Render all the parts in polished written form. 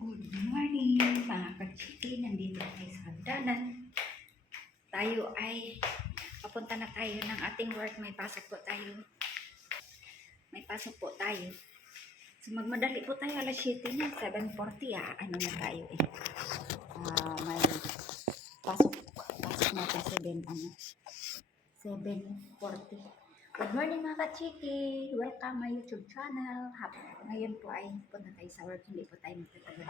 Good morning mga kachiki, nandito tayo sa hagdanan. Tayo ay papunta na tayo ng ating work. May pasok po tayo. So magmadali po tayo, alas 7 na, 7:40 ano na tayo may pasok natin 7:40. Good morning mga kachiki, welcome my YouTube channel. Ngayon po ay punta tayo sa work, hindi po tayo magtatagal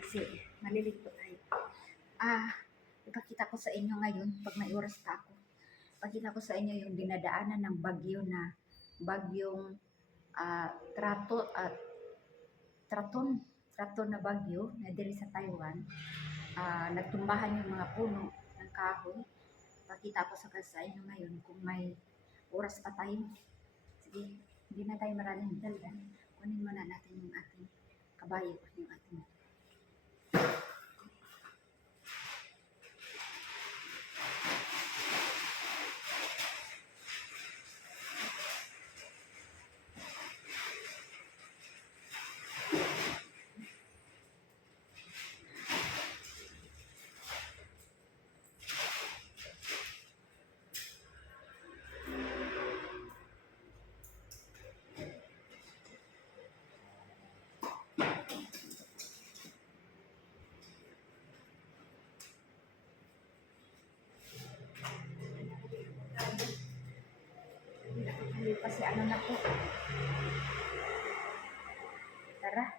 kasi malilit po tayo. Ipakita ko sa inyo ngayon, pag may oras pa ako, ipakita ko sa inyo yung dinadaanan ng bagyong traton na bagyo na diri sa Taiwan. Nagtumbahan yung mga puno ng kahoy. Ipakita ko sa inyo ngayon kung may oras pa tayo. Sige, hindi na tayo maraming daldan. Kunin muna natin yung ating kabayo, yung ating kasi ano na po. Tara.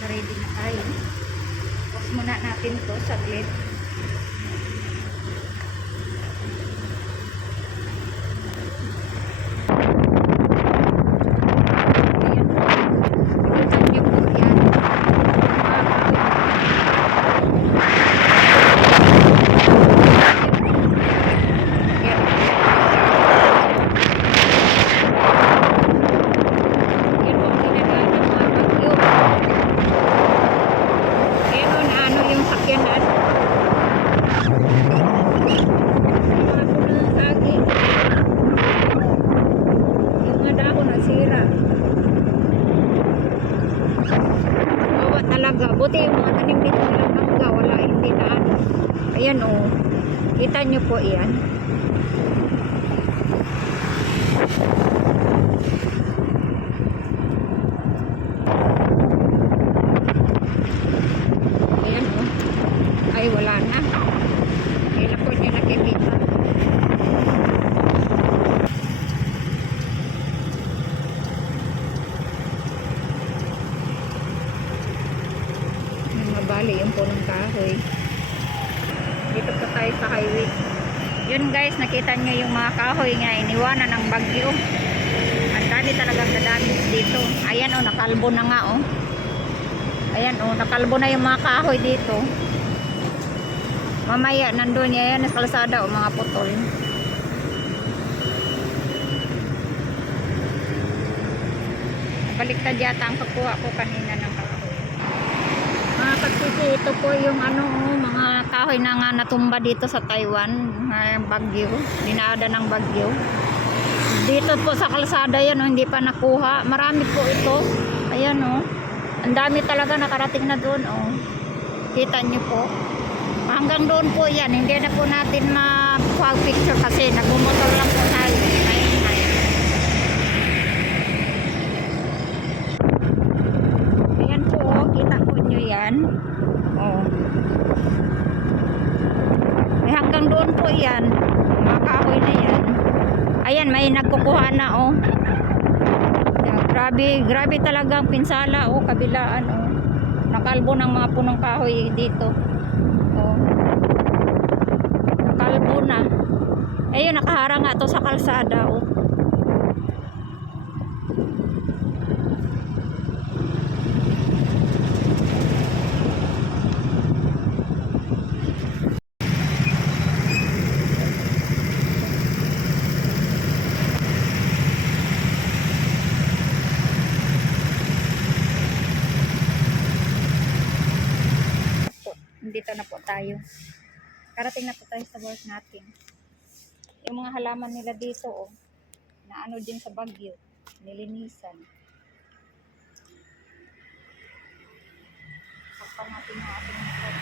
Ready na tayo. Pause muna natin to saglit. Buti yung mga tanim dito nilang mangga, wala, hindi na ano. Ayan o, kita nyo po yan. Ayan o, ay wala na. Kailan po nyo nakikita. Bali yung punong kahoy. Dito po tayo sa highway. Yun guys, nakita nyo yung mga kahoy nga iniwanan ng bagyo. Ang dami talagang nadami dito. Ayan o, nakalbo na nga o. Ayan o, nakalbo na yung mga kahoy dito. Mamaya nandun yan sa kalsada o mga putol. Baliktad yata ang pagkuha ko kanina ng kahoy. Mga katsiki, ito po yung mga kahoy na nga natumba dito sa Taiwan, bagyo, dinada ng bagyo. Dito po sa kalsada yan, hindi pa nakuha. Marami po ito. Ayan o. Ang dami talaga nakarating na doon o. Kita nyo po. Hanggang doon po yan. Hindi na po natin mag-picture kasi nagmumotor lang po tayo. Ayan po o. Kita po nyo yan. Oh. May hanggang doon po yan. Mga kahoy na yan. Ayan, may nagkukuha na oh. Grabe talagang pinsala oh, kabilaan oh. Nakalbo ng mga punong kahoy dito. Oh. Nakalbo na. Ayun, nakaharang nga to sa kalsada oh. nandito na po tayo. Karating na po tayo sa work natin. Yung mga halaman nila dito, oh, na ano din sa bagyo, nilinisan. Sakpan natin yung ating motor.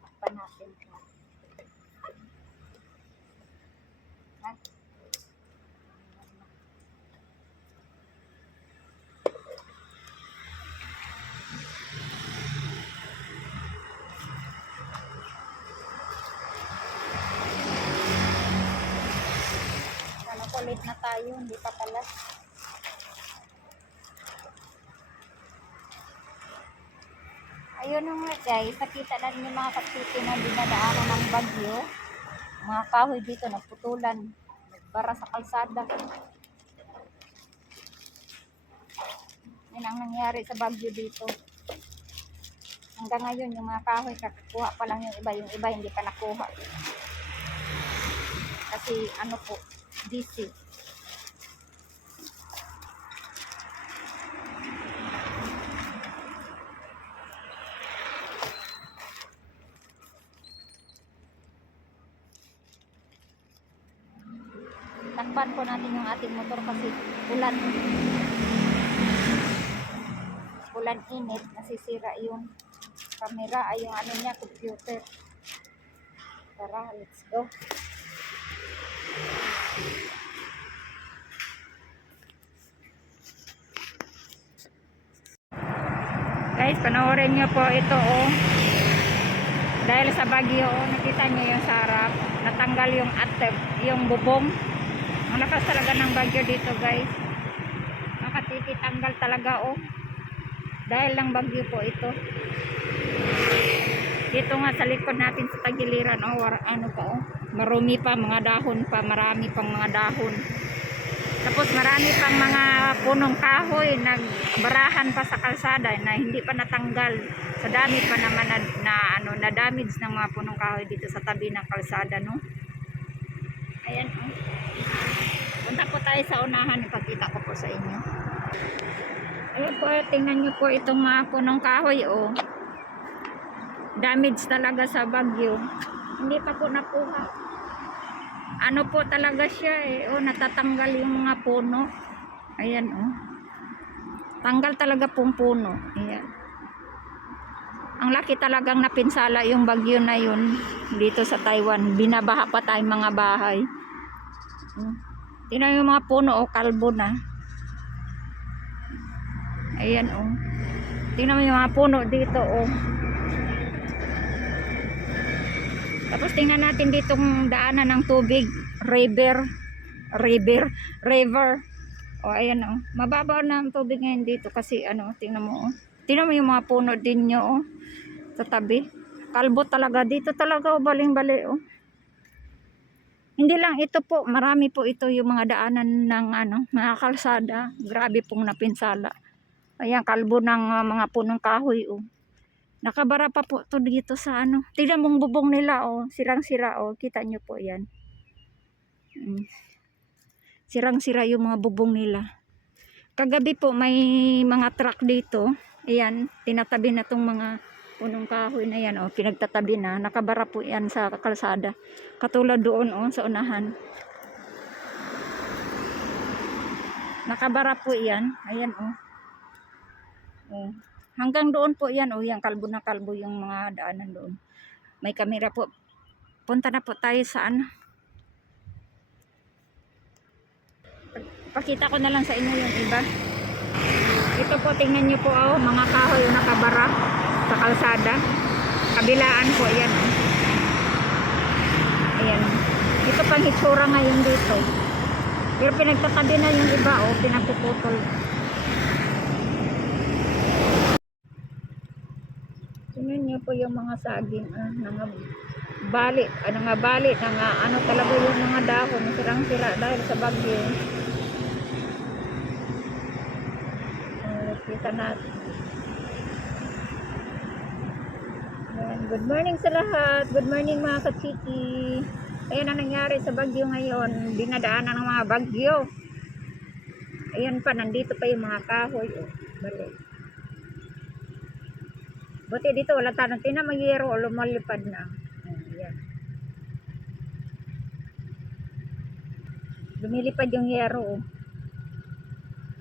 Sakpan natin ito. Ha? Kala ko late na tayo, hindi pa pala. Ayun nga guys, nakita na rin yung mga katsiti na dinadaanan ng bagyo. Mga kahoy dito naputulan, nagbara sa kalsada. Yan ang nangyari sa bagyo dito. Hanggang ngayon yung mga kahoy kakuha pa lang yung iba hindi pa nakuha. Kasi ano po, DC. Takpan po natin yung ating motor kasi ulan init, nasisira yung camera ay yung ano niya, computer. Tara, let's go. Guys, panoorin nyo po ito, oh. Dahil sa bagyo, oh, nakita nyo yung sarap, natanggal yung atep, yung bubong. Ang lakas talaga ng bagyo dito, guys. Makatititanggal talaga, oh. Dahil lang bagyo po ito. Dito nga sa likod natin sa tagiliran, oh, ano pa, oh. Marumi pa, mga dahon pa, marami pang mga dahon. Tapos marami pang mga punong kahoy nagbarahan pa sa kalsada na hindi pa natanggal. Sa dami pa naman na damage ng mga punong kahoy dito sa tabi ng kalsada, no. Ayan, oh. Punta po tayo sa unahan, ipakita ko po sa inyo. Ayan po, tingnan nyo po itong mga punong kahoy, oh. Damage talaga sa bagyo. Hindi pa po nakuha. Ano po talaga siya, eh. Oh, natatanggal yung mga puno. Ayan, oh. Tanggal talaga pong puno. Ayan. Ang laki talagang napinsala yung bagyo na yun dito sa Taiwan. Binabaha pa tayong mga bahay. Tingnan yung mga puno, oh, kalbo na. Ayan, oh. Tingnan mo yung mga puno dito, oh. Tapos tingnan natin ditong daanan ng tubig, river. O ayan, oh. Mababaw na ang tubig ngayon dito kasi ano, tingnan mo, oh. Tingnan mo yung mga puno din nyo, oh. Sa tabi. Kalbo talaga dito talaga, oh, baling-bali, oh. Hindi lang ito po, marami po ito yung mga daanan ng ano, mga kalsada. Grabe pong napinsala. Ayan, kalbo ng mga punong kahoy, oh. Nakabara pa po to dito sa ano. Tignan mong bubong nila, oh. Sirang-sira, oh. Kita nyo po yan. Sirang-sira yung mga bubong nila. Kagabi po may mga truck dito. Ayan, tinatabi na tong mga punong kahoy na yan, oh. Pinagtatabi na. Nakabara po yan sa kalsada. Katulad doon, oh, sa unahan. Nakabara po yan. Ayan, oh. Oh. Hanggang doon po yan, oh, yung kalbo na kalbo yung mga daanan doon. May kamera po. Punta na po tayo sa ano. Pakita ko na lang sa inyo yung iba. Ito po, tingnan nyo po, oh, mga kahoy yung nakabara sa kalsada. Kabilaan po, yan, oh. Ayan. Ito pang hitsura ngayon dito. Pero pinagtatabi na yung iba, oh, pinagpuputol. Tingnan niyo po yung mga saging, bali ano talaga yung mga dahon, sirang-sira dahil sa bagyo. Kita natin. Ayan. Good morning sa lahat. Good morning mga kachiki. Ayan ang nangyari sa bagyo ngayon. Dinadaanan ng mga bagyo. Ayan pa, nandito pa yung mga kahoy, oh. Balik. Buti dito wala tanong. Tingnan mo yero, lumalipad na. Ayan. Lumilipad yung yero. Oh.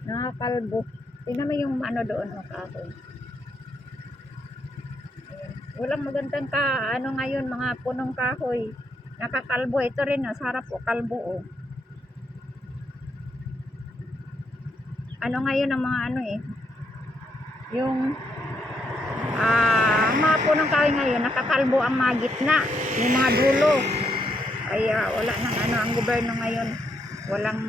Nakakalbo. Tingnan mo yung ano doon. Oh, kahoy. Ayan. Walang magandang ano ngayon, mga punong kahoy. Nakakalbo. Ito rin, oh, sa harap, oh, kalbo. Oh. Ano ngayon ang mga ano eh. Yung ang mga punong kahoy ngayon, nakakalbo ang mga gitna. Yung mga dulo. Kaya wala nang ano, ang gobyerno ngayon. Walang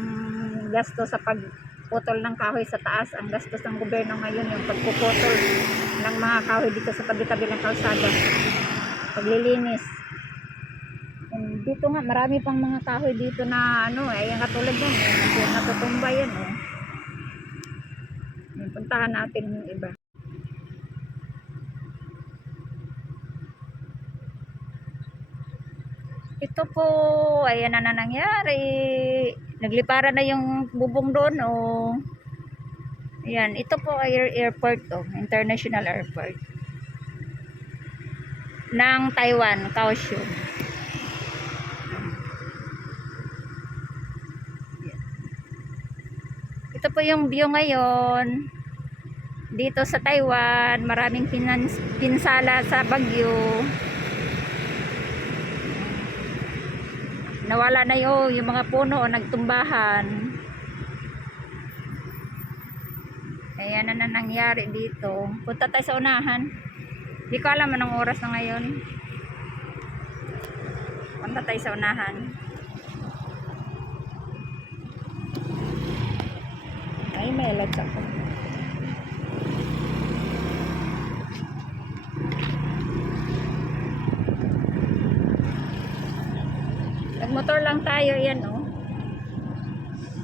gasto sa pagputol ng kahoy sa taas. Ang gastos ng gobyerno ngayon yung pagpuputol ng mga kahoy dito sa tabi-tabi ng kalsada. Paglilinis. And dito nga, marami pang mga kahoy dito na ano, yung katulad yan, natutumba yan. Puntahan natin yung iba. Ito po, ayan na nangyari. Nagliparan na yung bubong doon, oh. Ayan, ito po ay airport, oh, international airport ng Taiwan, Kaohsiung. Ito po yung view ngayon dito sa Taiwan. Maraming pinsala sa bagyo. Nawala na yung mga puno, nagtumbahan. Ayan na nangyari dito. Punta tayo sa unahan. Hindi ko alam anong oras na ngayon. Punta tayo sa unahan. Ay, may alat ako. Nagmotor lang tayo, yan oh.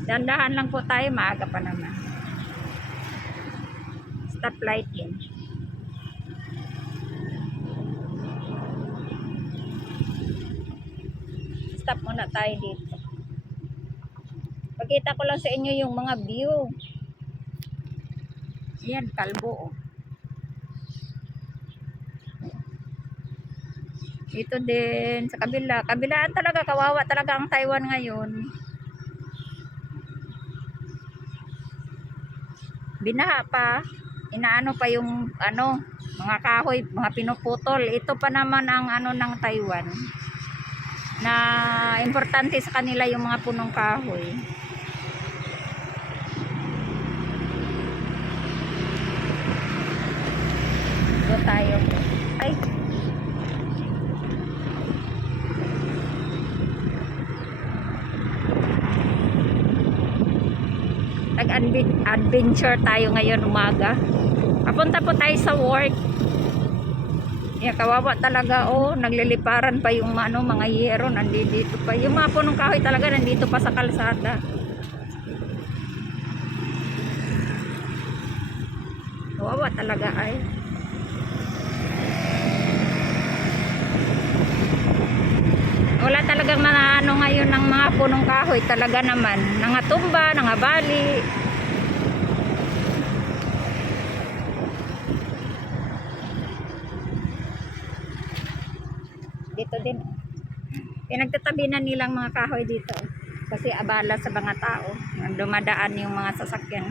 Dandahan lang po tayo, maaga pa naman. Stoplight yan. Stop muna tayo dito. Pakita ko lang sa inyo yung mga view. Yan, kalbo oh. Ito din sa kabila. Kabilaan talaga, kawawa talaga ang Taiwan ngayon. Binaha pa. Inaano pa yung ano, mga kahoy, mga pinuputol. Ito pa naman ang ano ng Taiwan. Na importante sa kanila yung mga punong kahoy. Ito tayo. Ay. Nag-adventure tayo ngayon umaga. Papunta po tayo sa work. Yeah, kawawa talaga oh, nagliliparan pa yung ano, mga yero nandito pa. Yung mga punong kahoy talaga nandito pa sa kalsada. Kawawa talaga ay. Wala talagang ano ngayon ng mga punong kahoy talaga naman. Nangatumba, nangabali. Dito din. Pinagtatabi na nilang mga kahoy dito. Kasi abala sa mga tao. Dumadaan yung mga sasakyan.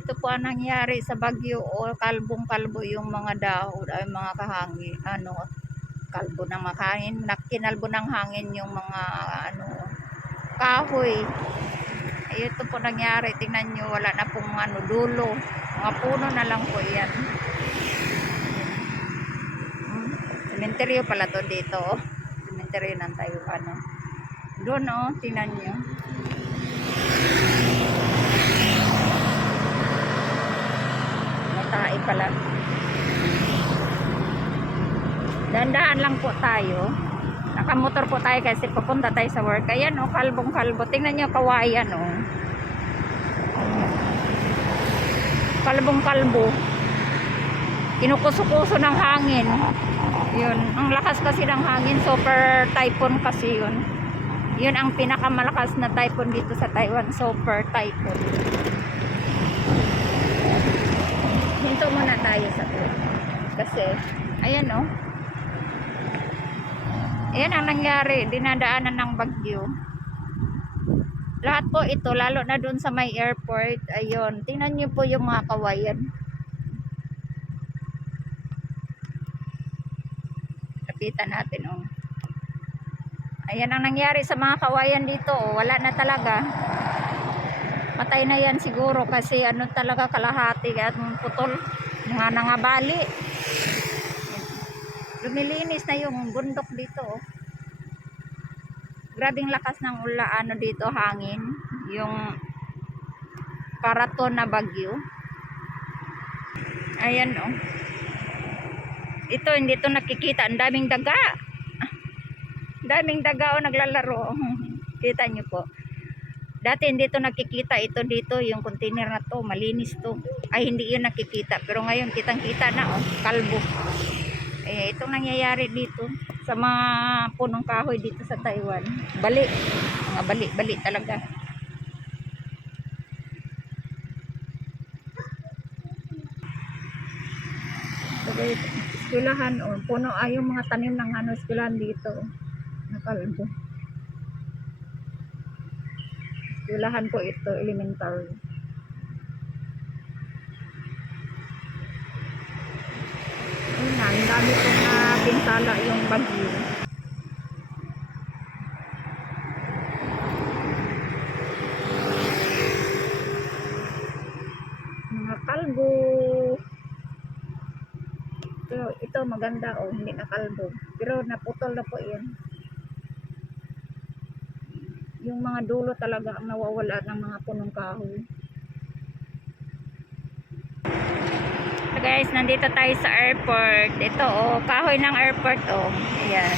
Ito po ang nangyari sa bagyo o kalbong-kalbo yung mga dahon ay mga kahangin, ano, kalbo ng makahangin, kinalbo ng hangin yung mga ano, kahoy. Ay, ito po nangyari, tingnan nyo, wala na pong ano, dulo, mga puno na lang po yan. Sementeryo pala to dito, oh. Sementeryo ng Taiwan, oh. Doon, oh, tingnan nyo. Tae pala. Dandahan lang po tayo. Nakamotor po tayo kasi papunta tayo sa work. Ayan o, kalbong kalbo. Tingnan nyo kawayan o. Kalbong kalbo. Kinukuso-kuso ng hangin. Yun. Ang lakas kasi ng hangin. Super typhoon kasi yun. Yun ang pinakamalakas na typhoon dito sa Taiwan, super typhoon. Hinto muna tayo sa to. Kasi, ayan oh. Ayan ang nangyari, dinadaanan ng bagyo. Lahat po ito, lalo na doon sa may airport, ayun. Tingnan niyo po yung mga kawayan. Lapitan natin oh. Ayan ang nangyari sa mga kawayan dito oh. Wala na talaga. Patay na yan siguro kasi ano talaga kalahati at putol. Mga nangabali. Lumilinis na yung bundok dito oh. Grabing lakas ng ano dito, hangin. Yung karaton na bagyo. Ayan oh. Ito hindi to nakikita, ang daming daga. Daming daga oh, naglalaro. Kita nyo po. Dati hindi to nakikita, ito dito yung container na to, malinis to. Ay hindi yun nakikita, pero ngayon kitang-kita na oh, kalbo. Eh itong nangyayari dito sa mga punong kahoy dito sa Taiwan. Bali. Mga bali talaga. Okay, eskwelahan oh, puno ay yung mga tanim ng ano eskwelahan dito. Nakalbo. Eskwelahan po ito, elementary. Ayun na, ang dami pong pinsala yung bagyo. Mga kalbo. Ito maganda oh, hindi na kalbo. Pero naputol na po yan. Yung mga dulo talaga ang nawawala ng mga punong kahoy. So guys, nandito tayo sa airport. Ito oh, kahoy ng airport oh. Ayan.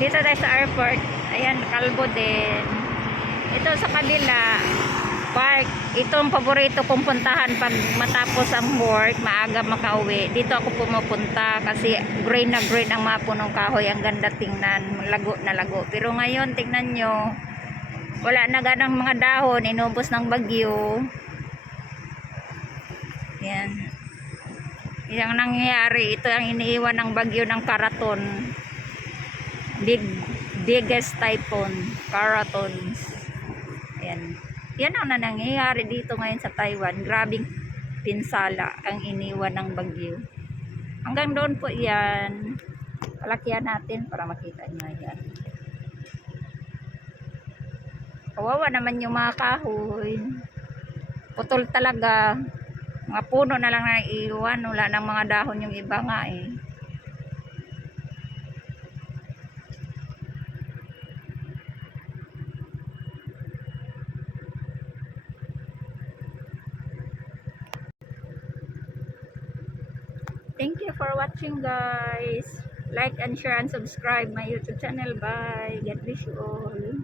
Dito tayo sa airport. Ayan, kalbo din. Ito sa kabila, park. Itong paborito kong puntahan pag matapos ang work, maaga makauwi. Dito ako pumupunta kasi green na green ang mga punong kahoy. Ang ganda tingnan, lago na lago. Pero ngayon, tingnan nyo, wala na ganang mga dahon, inubos ng bagyo. Yan. Yung nangyayari, ito ang iniiwan ng bagyo ng Karaton. Biggest typhoon, Karatons. Yan. Yan ang nangyayari dito ngayon sa Taiwan. Grabing pinsala ang iniwan ng bagyo. Hanggang doon po yan. Palakihan natin para makita nyo yan. Kawawa naman yung mga kahoy. Putol talaga. Mga puno na lang na iiwan. Wala ng mga dahon yung iba nga eh. Thank you for watching guys. Like and share and subscribe my YouTube channel. Bye. God bless you all.